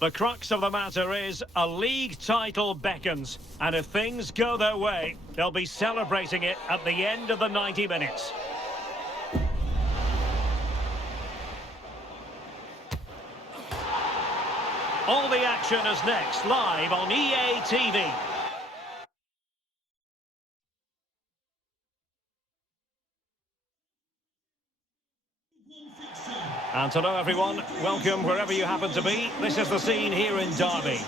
The crux of the matter is a league title beckons, and if things go their way, they'll be celebrating it at the end of the 90 minutes. All the action is next, live on EA TV. And hello everyone, welcome wherever you happen to be. This is the scene here in Derby.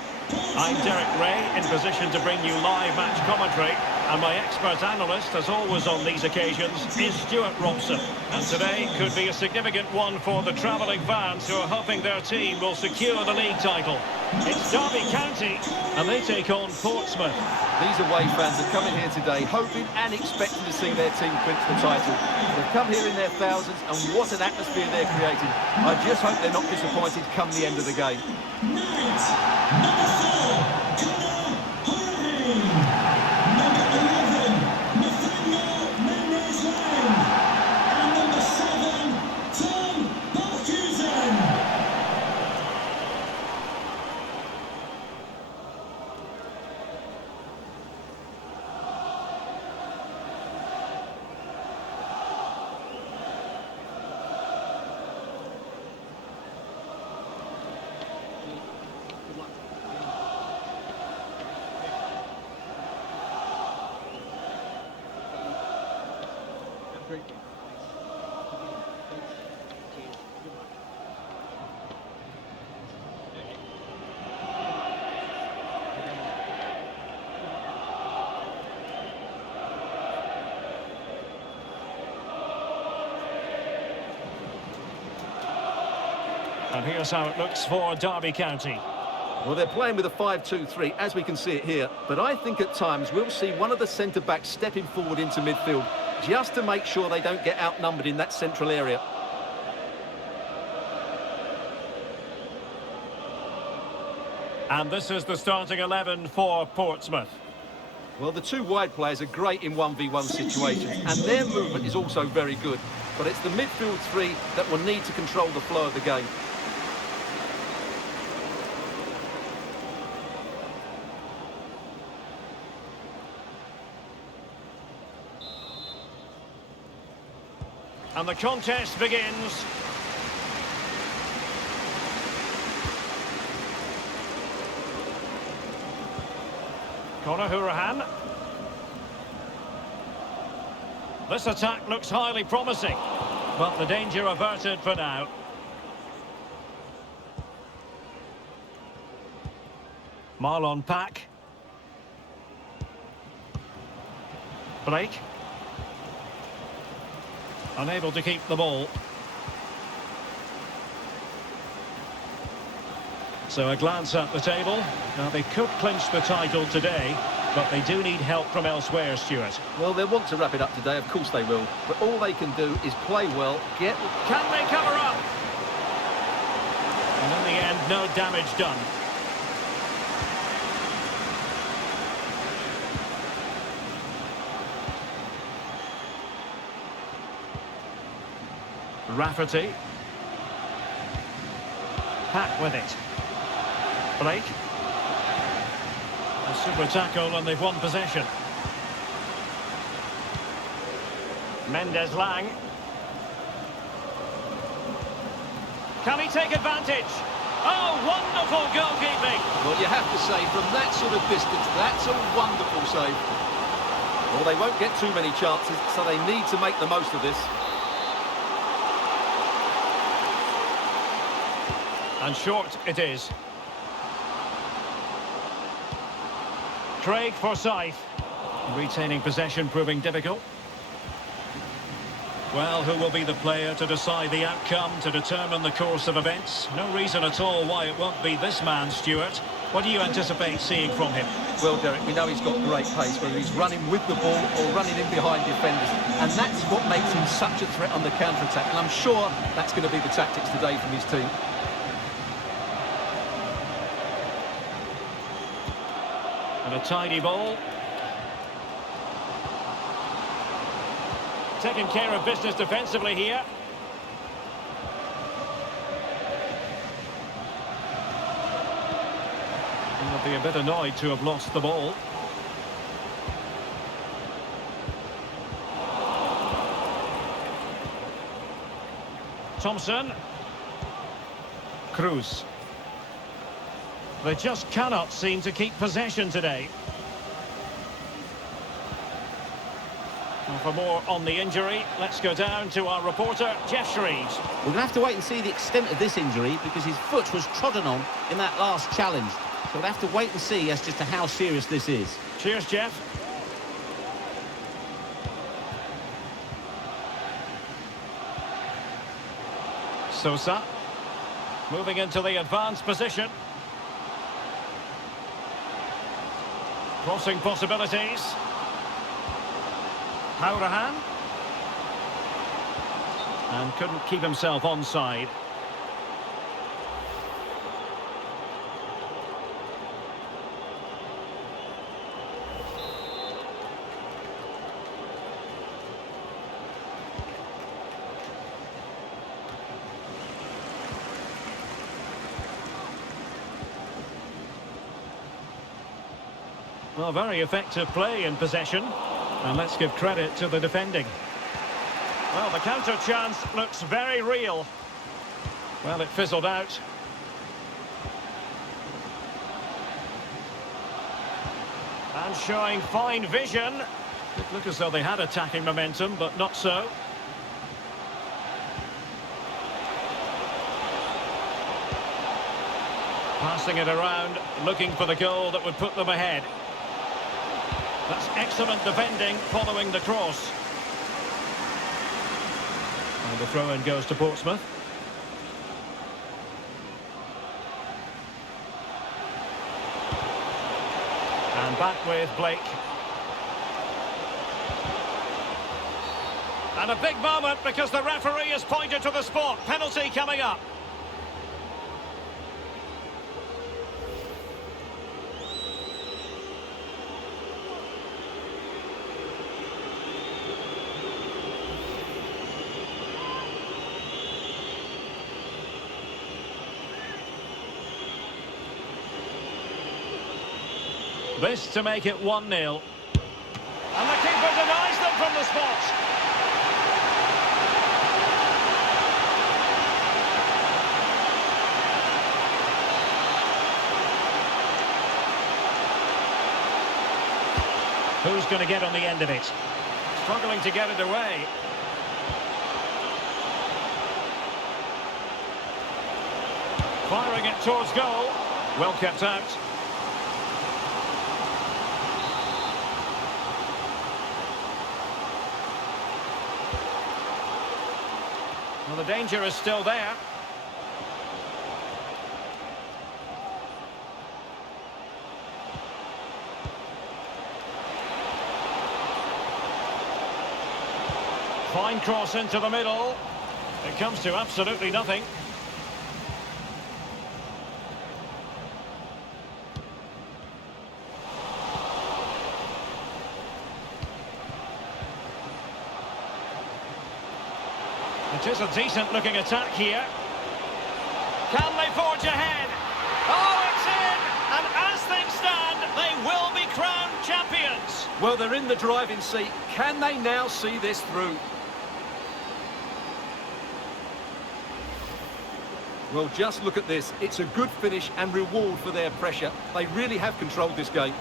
I'm Derek Ray, in position to bring you live match commentary, and my expert analyst, as always on these occasions, is Stuart Robson. And today could be a significant one for the travelling fans who are hoping their team will secure the league title. It's Derby County, and they take on Portsmouth. These away fans are coming here today hoping and expecting to see their team clinch the title. They've come here in their thousands, and what an atmosphere they're creating. I just hope they're not disappointed come the end of the game. And here's how it looks for Derby County. Well, they're playing with a 5-2-3, as we can see it here. But I think at times we'll see one of the centre-backs stepping forward into midfield, just to make sure they don't get outnumbered in that central area. And this is the starting 11 for Portsmouth. Well, the two wide players are great in 1v1 situations, and their movement is also very good. But it's the midfield three that will need to control the flow of the game. And the contest begins. Conor Hourihane. This attack looks highly promising, but the danger averted for now. Marlon Pack. Blake. Unable to keep the ball. So a glance at the table. Now they could clinch the title today, but they do need help from elsewhere, Stuart. Well, they'll want to wrap it up today, of course they will. But all they can do is play well, get... Can they cover up? And in the end, no damage done. Rafferty. Pack with it. Blake. A super tackle and they've won possession. Mendes Lang. Can he take advantage? Oh, wonderful goalkeeping! Well, you have to say, from that sort of distance, that's a wonderful save. Well, they won't get too many chances, so they need to make the most of this. And short it is. Craig Forsyth. Retaining possession proving difficult. Well, who will be the player to decide the outcome, to determine the course of events? No reason at all why it won't be this man, Stuart. What do you anticipate seeing from him? Well, Derek, we know he's got great pace, whether he's running with the ball or running in behind defenders. And that's what makes him such a threat on the counter-attack. And I'm sure that's going to be the tactics today from his team. And a tidy ball. Taking care of business defensively here. He'll be a bit annoyed to have lost the ball. Thompson. Cruz. They just cannot seem to keep possession today. And for more on the injury, let's go down to our reporter, Jeff Shreves. We're going to have to wait and see the extent of this injury because his foot was trodden on in that last challenge. So we'll have to wait and see as to how serious this is. Cheers, Jeff. Sosa. Moving into the advanced position. Crossing possibilities. Haurahan. And couldn't keep himself onside. Well, very effective play in possession. And let's give credit to the defending. Well, the counter chance looks very real. Well, it fizzled out. And showing fine vision. It looked as though they had attacking momentum, but not so. Passing it around, looking for the goal that would put them ahead. That's excellent defending following the cross. And the throw-in goes to Portsmouth. And back with Blake. And a big moment because the referee has pointed to the spot. Penalty coming up. This to make it 1-0. And the keeper denies them from the spot. Who's going to get on the end of it? Struggling to get it away. Firing it towards goal. Well kept out. Well, the danger is still there. Fine cross into the middle. It comes to absolutely nothing. It is a decent-looking attack here. Can they forge ahead? Oh, it's in! And as things stand, they will be crowned champions. Well, they're in the driving seat. Can they now see this through? Well, just look at this. It's a good finish and reward for their pressure. They really have controlled this game.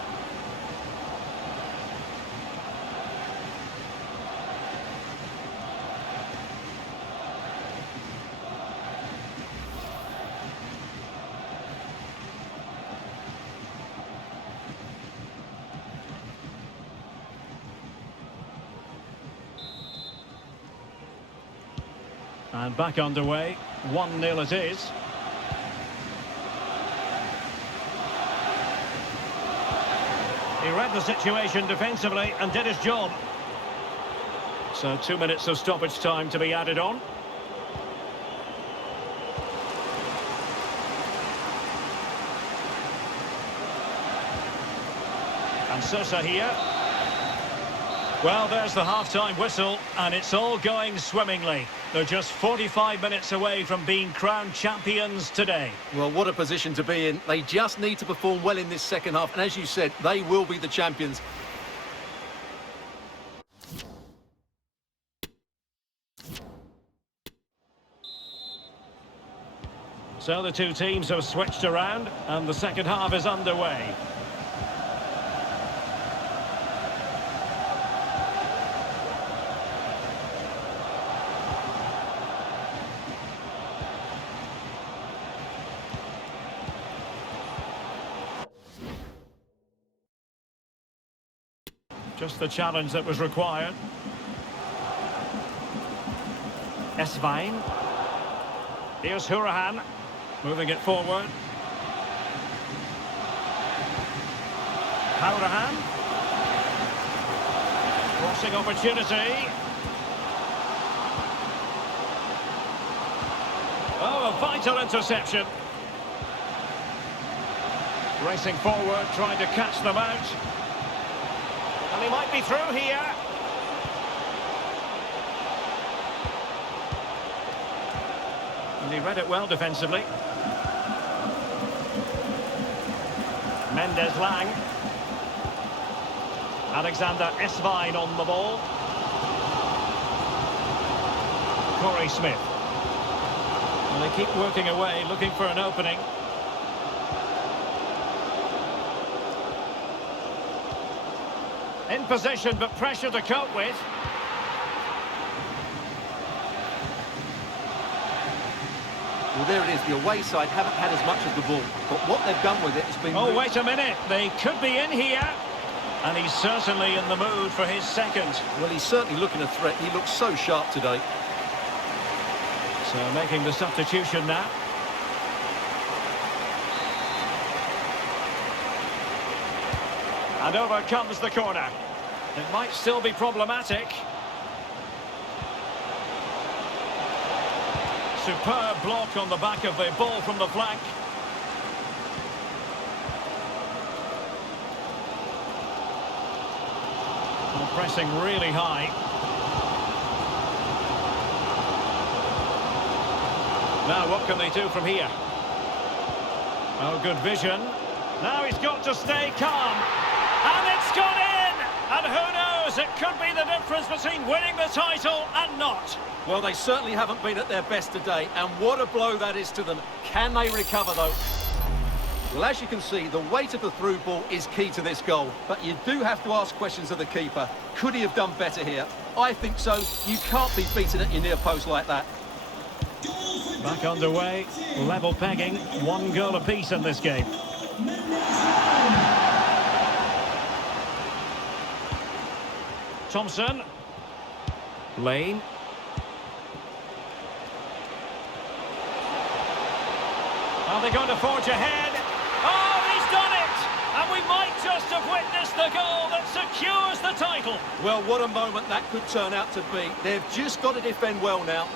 And back underway, 1-0 it is. He read the situation defensively and did his job. So 2 minutes of stoppage time to be added on. And Sosa here. Well, there's the half-time whistle, and it's all going swimmingly. They're just 45 minutes away from being crowned champions today. Well, what a position to be in. They just need to perform well in this second half. And as you said, they will be the champions. So the two teams have switched around and the second half is underway. Just the challenge that was required. Esvine. Here's Hurahan, moving it forward. Hurahan. Crossing opportunity. Oh, a vital interception. Racing forward, trying to catch them out. And he might be through here. And he read it well defensively. Mendes Lang. Alexander Esvine on the ball. Corey Smith. And they keep working away, looking for an opening. In position, but pressure to cope with. Well, there it is. The away side haven't had as much of the ball. But what they've done with it has been... Oh, wait a minute. They could be in here. And he's certainly in the mood for his second. Well, he's certainly looking a threat. He looks so sharp today. So making the substitution now. And over comes the corner. It might still be problematic. Superb block on the back of the ball from the flank. And pressing really high. Now what can they do from here? Oh, good vision. Now he's got to stay calm. And it's gone in! And who knows, it could be the difference between winning the title and not. Well, they certainly haven't been at their best today, and what a blow that is to them. Can they recover, though? Well, as you can see, the weight of the through ball is key to this goal. But you do have to ask questions of the keeper. Could he have done better here? I think so. You can't be beaten at your near post like that. Back underway, level pegging, 1 goal apiece in this game. Thompson. Lane. Are they going to forge ahead? Oh, he's done it! And we might just have witnessed the goal that secures the title. Well, what a moment that could turn out to be. They've just got to defend well now.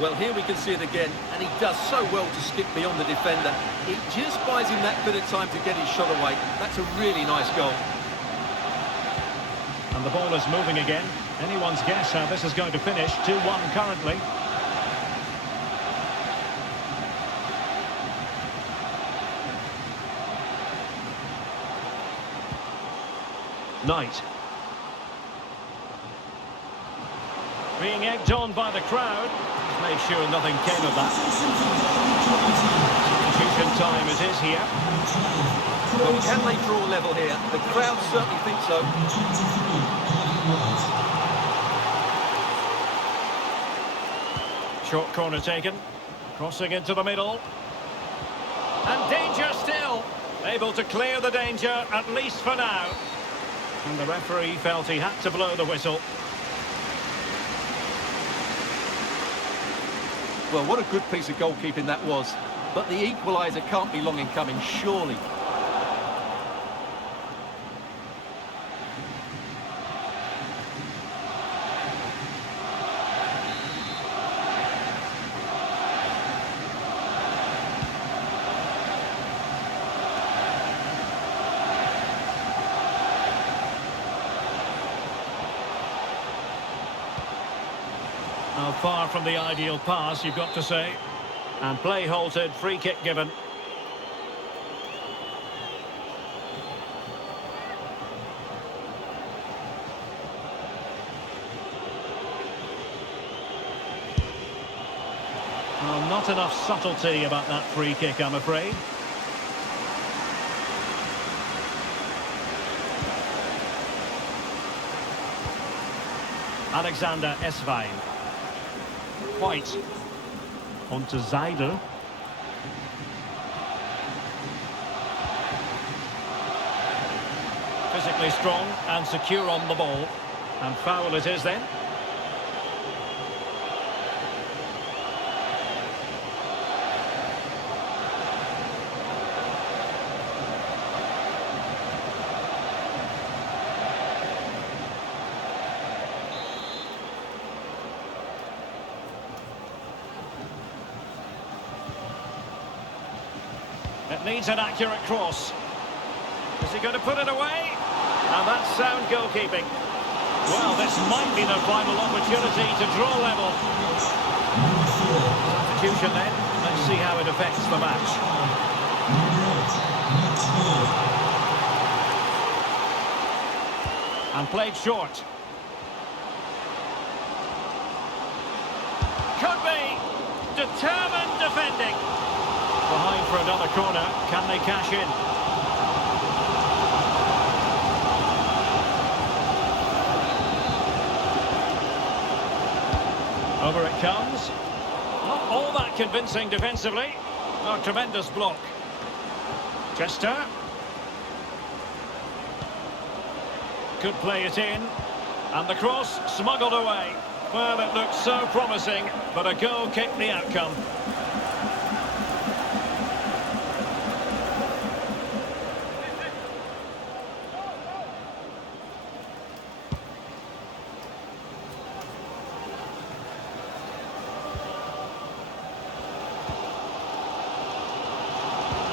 Well, here we can see it again, and he does so well to skip beyond the defender. It just buys him that bit of time to get his shot away. That's a really nice goal. And the ball is moving again. Anyone's guess how this is going to finish. 2-1 currently. Knight. Being egged on by the crowd. Made sure nothing came of that. Substitution time it is here. Well, can they draw level here? The crowd certainly think so. Short corner taken. Crossing into the middle. And danger still. Able to clear the danger, at least for now. And the referee felt he had to blow the whistle. Well, what a good piece of goalkeeping that was. But the equaliser can't be long in coming, surely. Far from the ideal pass, you've got to say. And play halted, free kick given. Well, not enough subtlety about that free kick, I'm afraid. Alexander Eswein. White. On to Zaidel. Physically strong and secure on the ball. And foul it is then. It needs an accurate cross. Is he going to put it away? And that's sound goalkeeping. Well, this might be the final opportunity to draw level. Substitution then. Let's see how it affects the match. And played short. Could be. Determined defending. Behind for another corner. Can they cash in? Over it comes. Not all that convincing defensively. A tremendous block. Chester. Could play it in. And the cross smuggled away. Well, it looked so promising, but a goal kicked the outcome.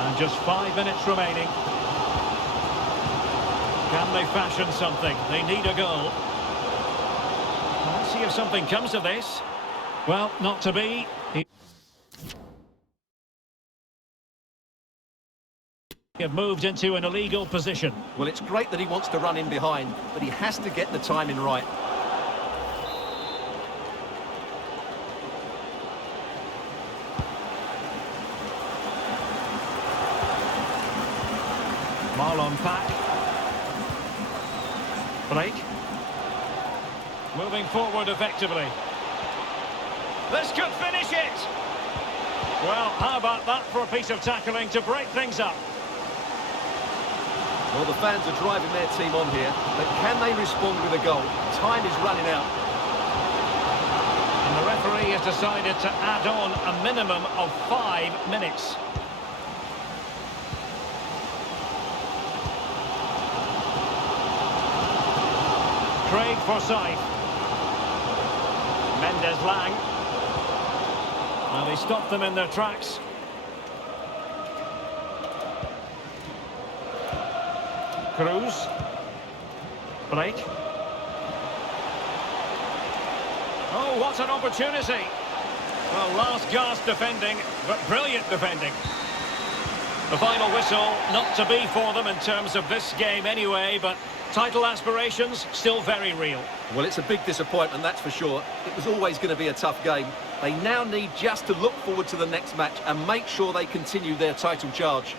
And just 5 minutes remaining. Can they fashion something? They need a goal. Let's see if something comes of this. Well, not to be. Have moved into an illegal position. Well, it's great that he wants to run in behind, but he has to get the timing right. Marlon Pack. Break. Moving forward effectively. This could finish it! Well, how about that for a piece of tackling to break things up? Well, the fans are driving their team on here, but can they respond with a goal? Time is running out. And the referee has decided to add on a minimum of 5 minutes. Craig Forsyth. Mendes Lang. Well, he stopped them in their tracks. Cruz. Blake. Oh, what an opportunity. Well, last gasp defending, but brilliant defending. The final whistle, not to be for them in terms of this game anyway, but title aspirations still very real. Well, it's a big disappointment, that's for sure. It was always going to be a tough game. They now need just to look forward to the next match and make sure they continue their title charge.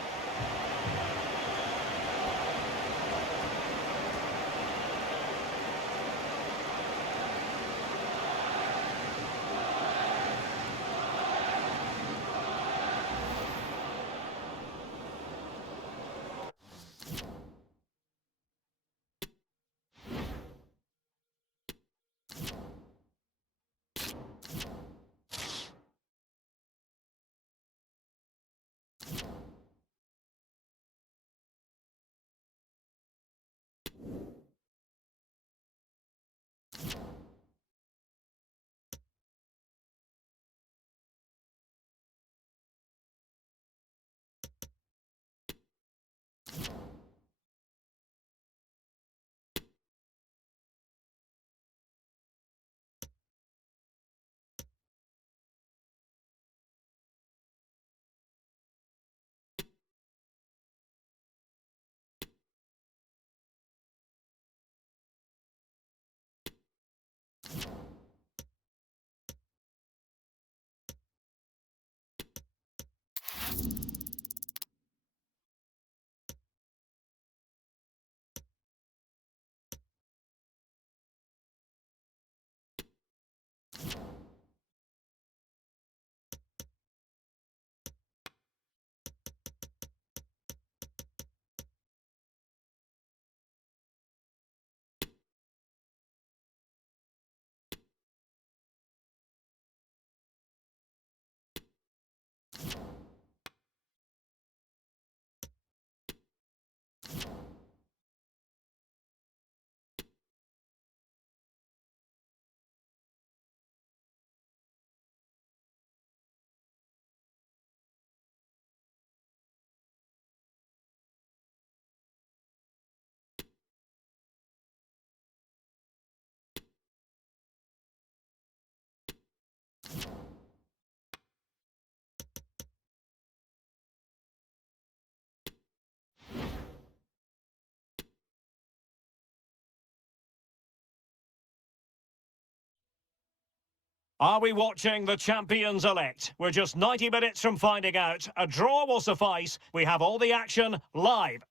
Are we watching the champions-elect? We're just 90 minutes from finding out. A draw will suffice. We have all the action live.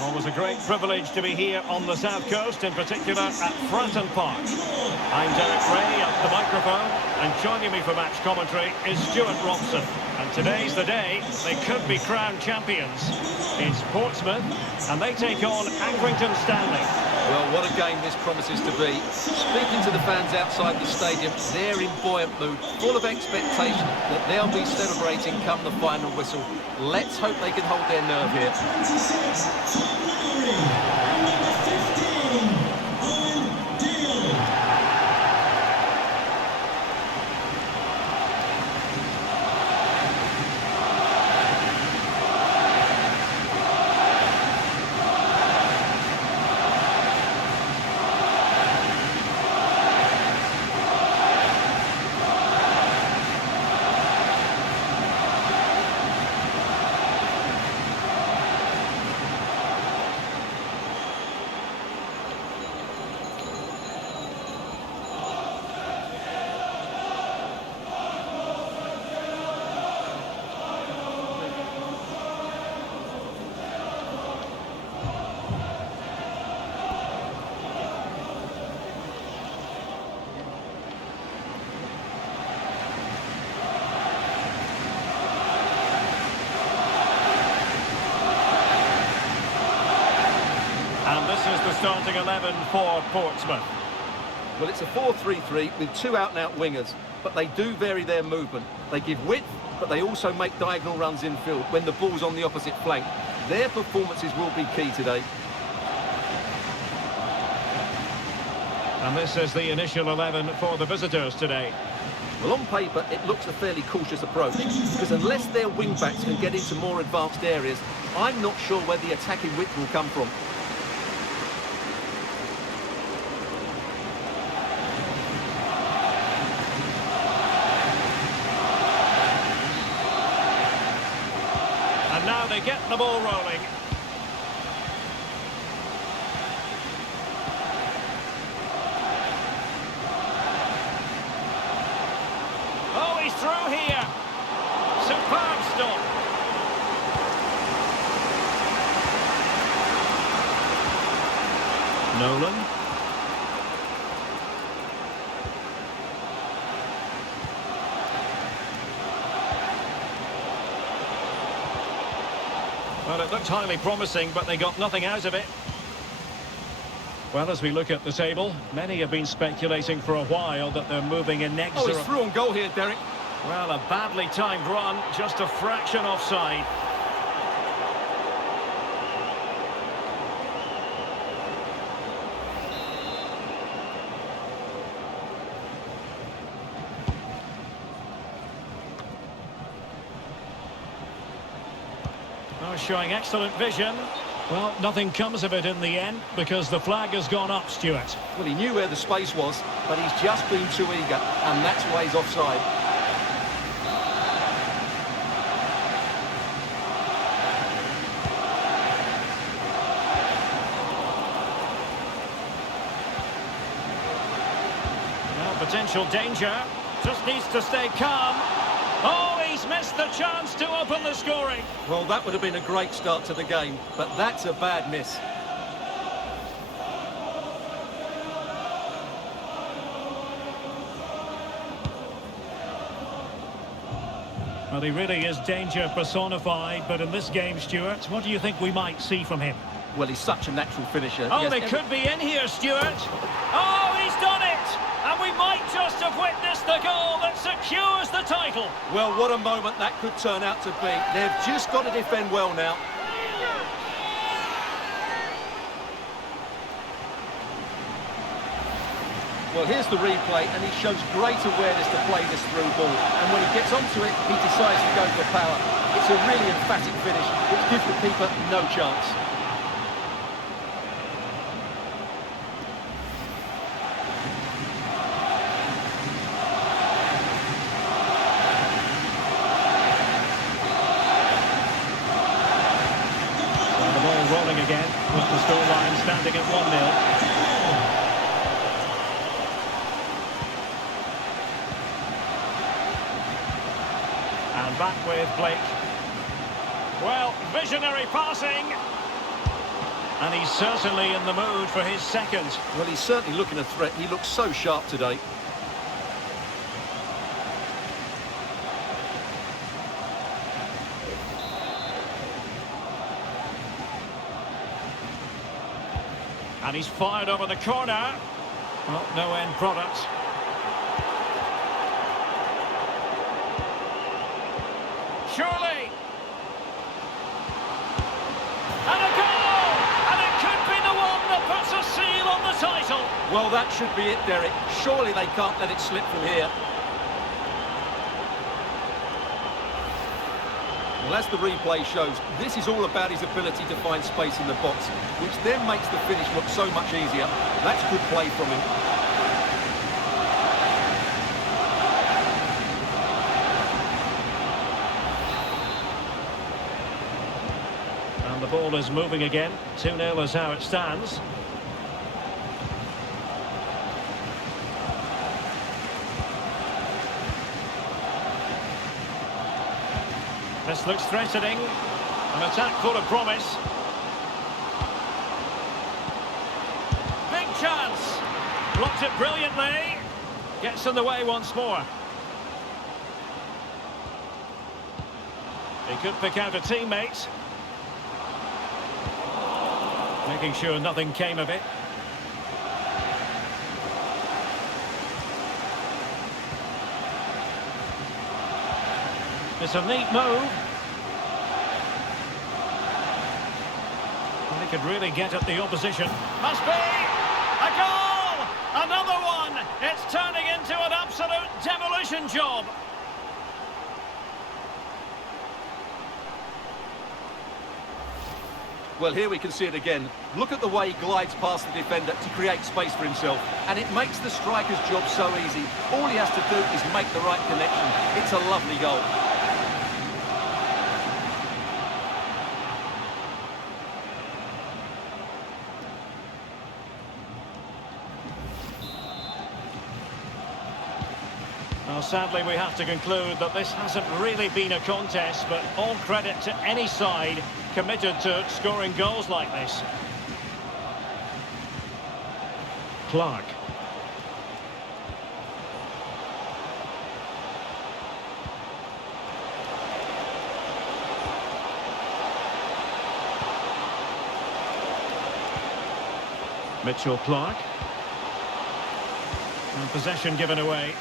Always a great privilege to be here on the South Coast, in particular at Fratton Park. I'm Derek Ray at the microphone, and joining me for match commentary is Stuart Robson. And today's the day they could be crowned champions. It's Portsmouth, and they take on Accrington Stanley. Well, what a game this promises to be. Speaking to the fans outside the stadium, they're in buoyant mood, full of expectation that they'll be celebrating come the final whistle. Let's hope they can hold their nerve here. And this is the starting 11 for Portsmouth. Well, it's a 4-3-3 with two out-and-out wingers, but they do vary their movement. They give width, but they also make diagonal runs infield when the ball's on the opposite flank. Their performances will be key today. And this is the initial 11 for the visitors today. Well, on paper, it looks a fairly cautious approach, because unless their wing-backs can get into more advanced areas, I'm not sure where the attacking width will come from. And now they get the ball rolling. Oh, he's through here. Superb stop. Nolan. Well, it looked highly promising, but they got nothing out of it. Well, as we look at the table, many have been speculating for a while that they're moving Oh, inexorably. it's through on goal here, Derek. Well, a badly timed run, just a fraction offside. Oh, showing excellent vision. Well, nothing comes of it in the end because the flag has gone up, Stuart. Well, he knew where the space was, but he's just been too eager, and that's why he's offside. Now, potential danger. Just needs to stay calm. Oh, he's missed the chance to open the scoring. Well, that would have been a great start to the game, but that's a bad miss. Well, he really is danger personified, but in this game, Stuart, what do you think we might see from him? Well, he's such a natural finisher. Oh, Yes, they could be in here, Stuart. Oh, he's done it! And we might just have witnessed the goal that secures the title. Well, what a moment that could turn out to be. They've just got to defend well now. Well, here's the replay, and he shows great awareness to play this through ball. And when he gets onto it, he decides to go for power. It's a really emphatic finish, which gives the keeper no chance. ball rolling again, with the scoreline standing at 1-0. And back with Blake. Well, visionary passing. And he's certainly in the mood for his second. Well, he's certainly looking a threat. He looks so sharp today. And he's fired over the corner. Well, no end product. Surely. And a goal! And it could be the one that puts a seal on the title. Well, that should be it, Derek. Surely they can't let it slip from here. Well, as the replay shows, this is all about his ability to find space in the box, which then makes the finish look so much easier. That's good play from him. And the ball is moving again. 2-0 is how it stands. This looks threatening. An attack full of promise. Big chance. Blocked it brilliantly. Gets in the way once more. He could pick out a teammate. Making sure nothing came of it. It's a neat move. Well, he could really get at the opposition. Must be! A goal! Another one! It's turning into an absolute demolition job. Well, here we can see it again. Look at the way he glides past the defender to create space for himself. And it makes the striker's job so easy. All he has to do is make the right connection. It's a lovely goal. Well, sadly, we have to conclude that this hasn't really been a contest, but all credit to any side committed to scoring goals like this. Clark. Mitchell Clark. And possession given away.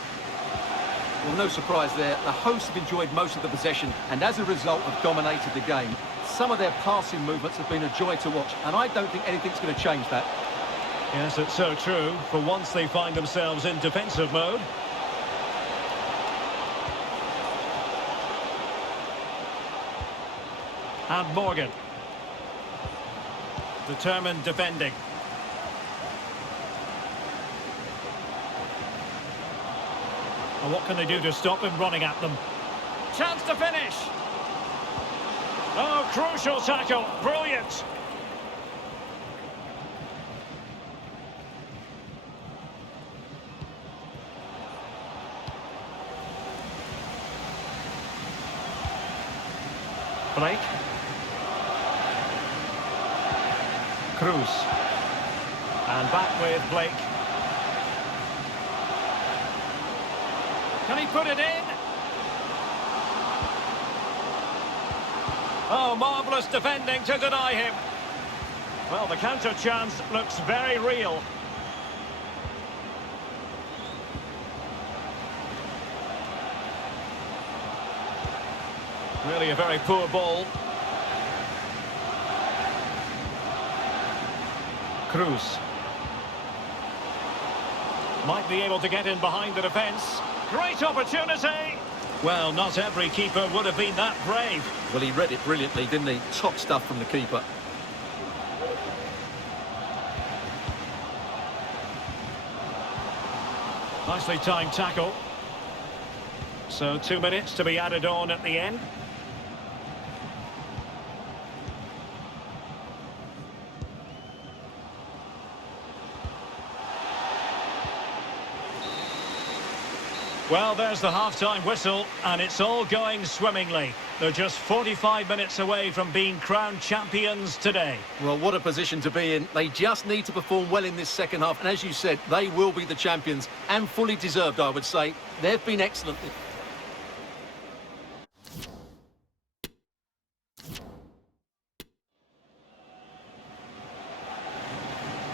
Well, no surprise there. The hosts have enjoyed most of the possession and as a result have dominated the game. Some of their passing movements have been a joy to watch and I don't think anything's going to change that. Yes, it's so true. For once they find themselves in defensive mode. And Morgan. Determined defending. And what can they do to stop him running at them? Chance to finish. Oh, crucial tackle. Brilliant. Blake. Cruz. And back with Blake. Can he put it in? Oh, marvellous defending to deny him. Well, the counter chance looks very real. Really a very poor ball. Cruz. Might be able to get in behind the defence. Great opportunity. Well, not every keeper would have been that brave. Well, he read it brilliantly, didn't he? Top stuff from the keeper. Nicely timed tackle. So 2 minutes to be added on at the end. Well, there's the half-time whistle, and it's all going swimmingly. They're just 45 minutes away from being crowned champions today. Well, what a position to be in. They just need to perform well in this second half. And as you said, they will be the champions. And fully deserved, I would say. They've been excellent.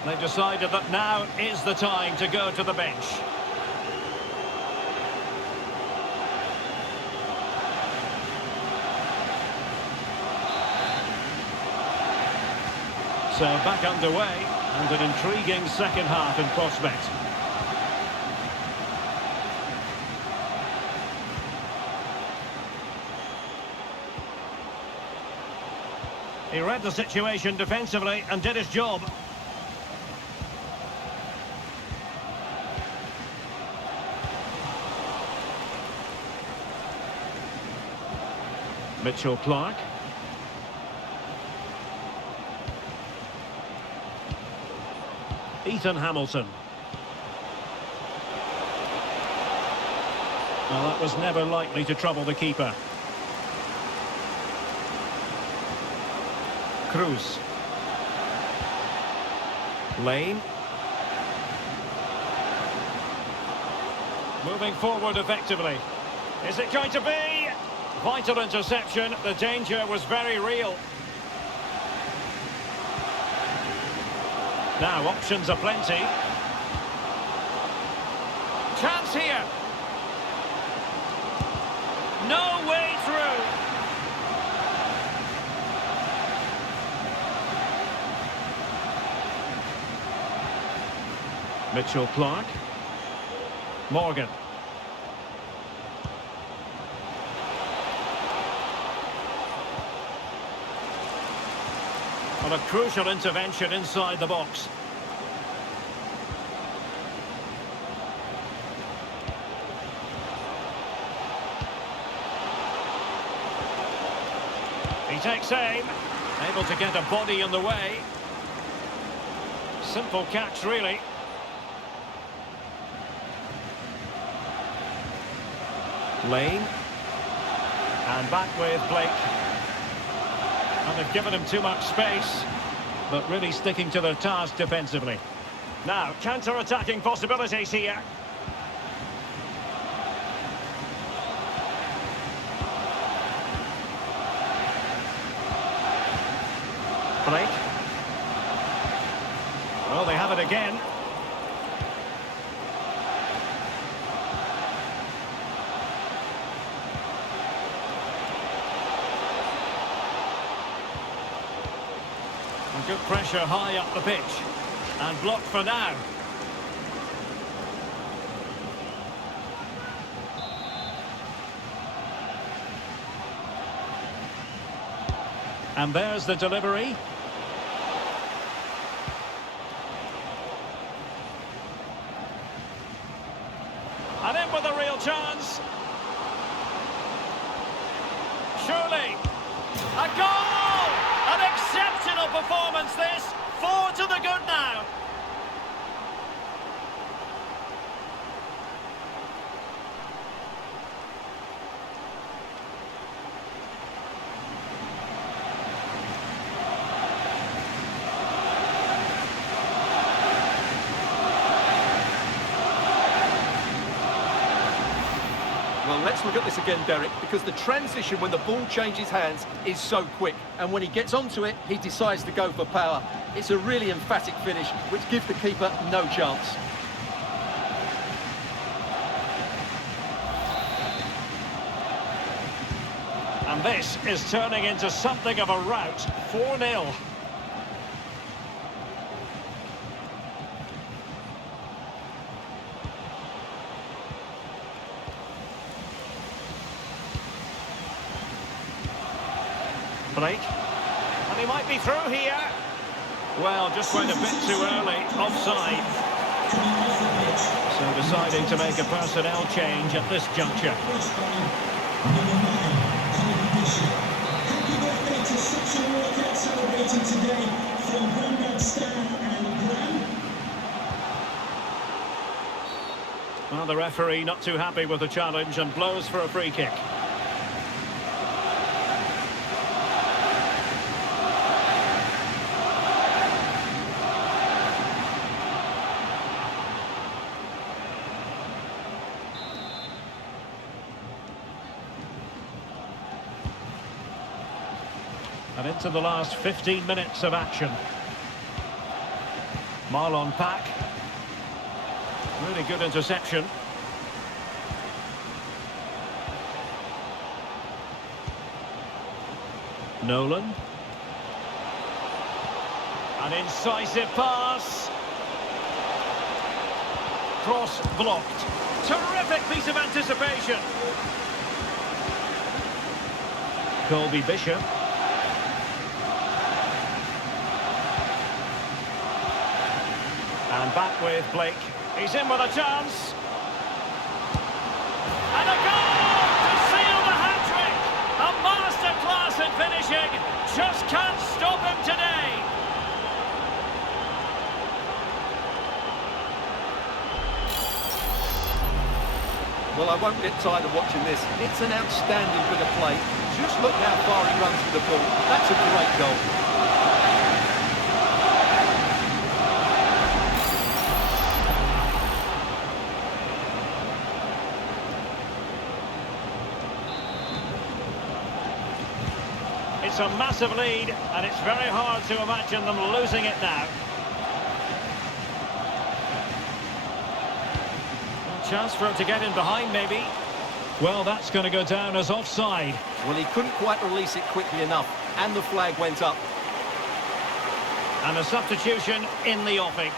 They've decided that now is the time to go to the bench. So back underway, and an intriguing second half in prospect. He read the situation defensively and did his job. Mitchell-Clark. Ethan Hamilton. Well, that was never likely to trouble the keeper. Cruz. Lane. Moving forward effectively. Is it going to be? Vital interception. The danger was very real. Now, options are plenty. Chance here. No way through. Mitchell-Clark. Morgan. Well, a crucial intervention inside the box. He takes aim, able to get a body in the way. Simple catch, really. Lane. And back with Blake. And they've given him too much space, but really sticking to their task defensively. Now, counter-attacking possibilities here. Blake. Well, they have it again. Good pressure high up the pitch. And blocked for now. And there's the delivery. And in with a real chance. Surely. A goal! An exceptional performance this. 4 to the good now. Well, let's look at this again, Derek, because the transition when the ball changes hands is so quick. And when he gets onto it, he decides to go for power. It's a really emphatic finish, which gives the keeper no chance. And this is turning into something of a rout. 4-0. Blake. And he might be through here. Well, just went a bit too early. Offside. So deciding to make a personnel change at this juncture. Happy birthday to such a workout celebrating today from Grandad Stan and Gran. Well, the referee not too happy with the challenge and blows for a free kick. And into the last 15 minutes of action. Marlon Pack. Really good interception. Nolan. An incisive pass. Cross blocked. Terrific piece of anticipation. Colby Bishop. And back with Blake. He's in with a chance. And a goal to seal the hat-trick. A masterclass in finishing. Just can't stop him today. Well, I won't get tired of watching this. It's an outstanding bit of play. Just look how far he runs with the ball. That's a great goal. It's a massive lead, and it's very hard to imagine them losing it now. A chance for him to get in behind, maybe. Well, that's going to go down as offside. Well, he couldn't quite release it quickly enough, and the flag went up. And a substitution in the offing.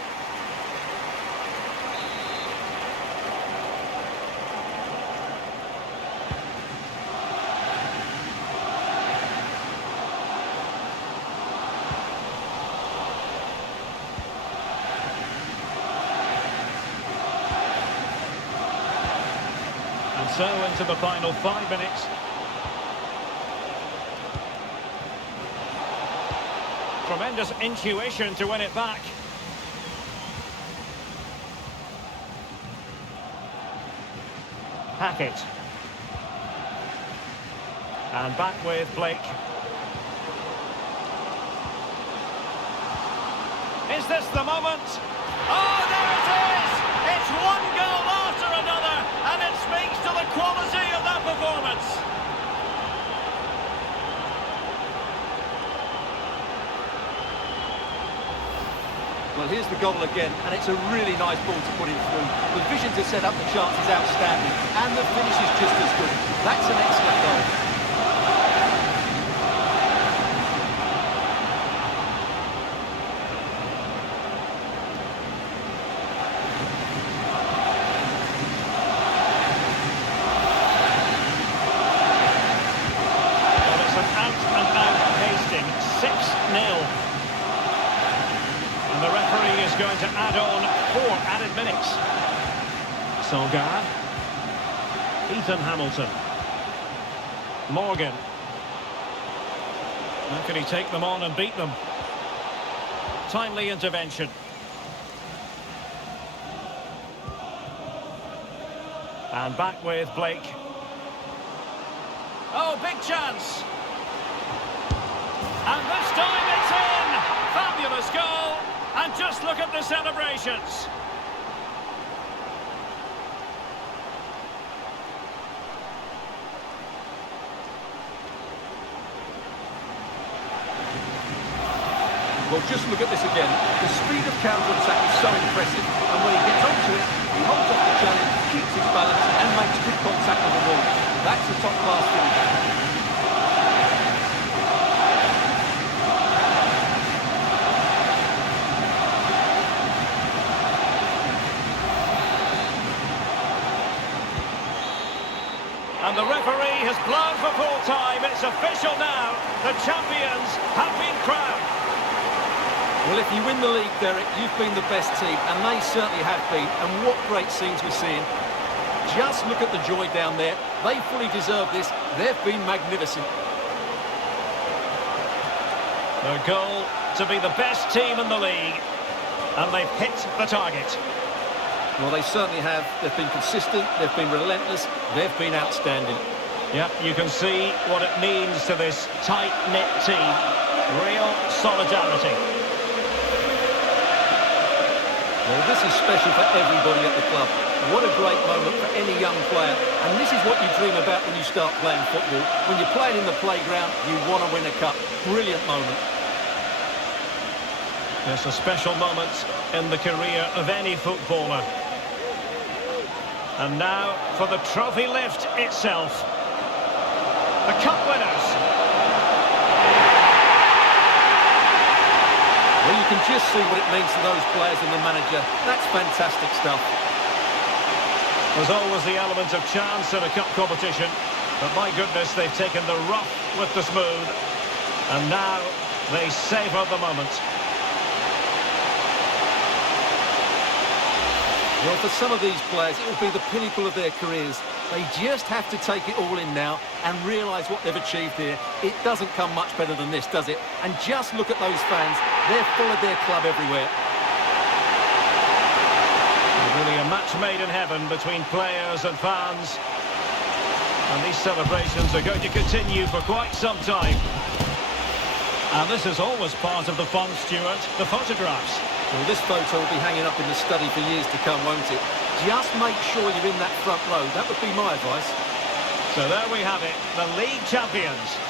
And so into the final 5 minutes. Tremendous intuition to win it back. Hackett. And back with Blake. Is this the moment? Oh, there it is! It's one goal after another, and it speaks to the quality of that performance. Well, here's the goal again, and it's a really nice ball to put him through. The vision to set up the chance is outstanding, and the finish is just as good. That's an excellent goal. Well, it's an out-and-out pasting, 6-0. And the referee is going to add on 4 added minutes. Solgar. Ethan Hamilton. Morgan. How can he take them on and beat them? Timely intervention. And back with Blake. Oh, big chance. And this time it's in. Fabulous goal. And just look at the celebrations. Well, just look at this again. The speed of counter-attack is so impressive. And when he gets onto it, he holds off the challenge, keeps his balance, and makes good contact with the ball. That's a top-class finish. And the referee has blown for full time. It's official now. The champions have been crowned. Well, if you win the league, Derek, you've been the best team, and they certainly have been. And what great scenes we're seeing. Just look at the joy down there. They fully deserve this. They've been magnificent. Their goal to be the best team in the league. And they've hit the target. Well, they certainly have. They've been consistent, they've been relentless, they've been outstanding. Yeah, you can see what it means to this tight-knit team. Real solidarity. Well, this is special for everybody at the club. What a great moment for any young player. And this is what you dream about when you start playing football. When you're playing in the playground, you want to win a cup. Brilliant moment. It's a special moment in the career of any footballer. And now for the trophy lift itself. The cup winners. Well, you can just see what it means to those players and the manager. That's fantastic stuff. There's always the element of chance in a cup competition, but my goodness, they've taken the rough with the smooth, and now they savour the moment. Well, for some of these players, it will be the pinnacle of their careers. They just have to take it all in now and realise what they've achieved here. It doesn't come much better than this, does it? And just look at those fans. They're full of their club everywhere. Really a match made in heaven between players and fans. And these celebrations are going to continue for quite some time. And this is always part of the fun, Stuart, the photographs. Well, this photo will be hanging up in the study for years to come, won't it? Just make sure you're in that front row. That would be my advice. So there we have it, the league champions.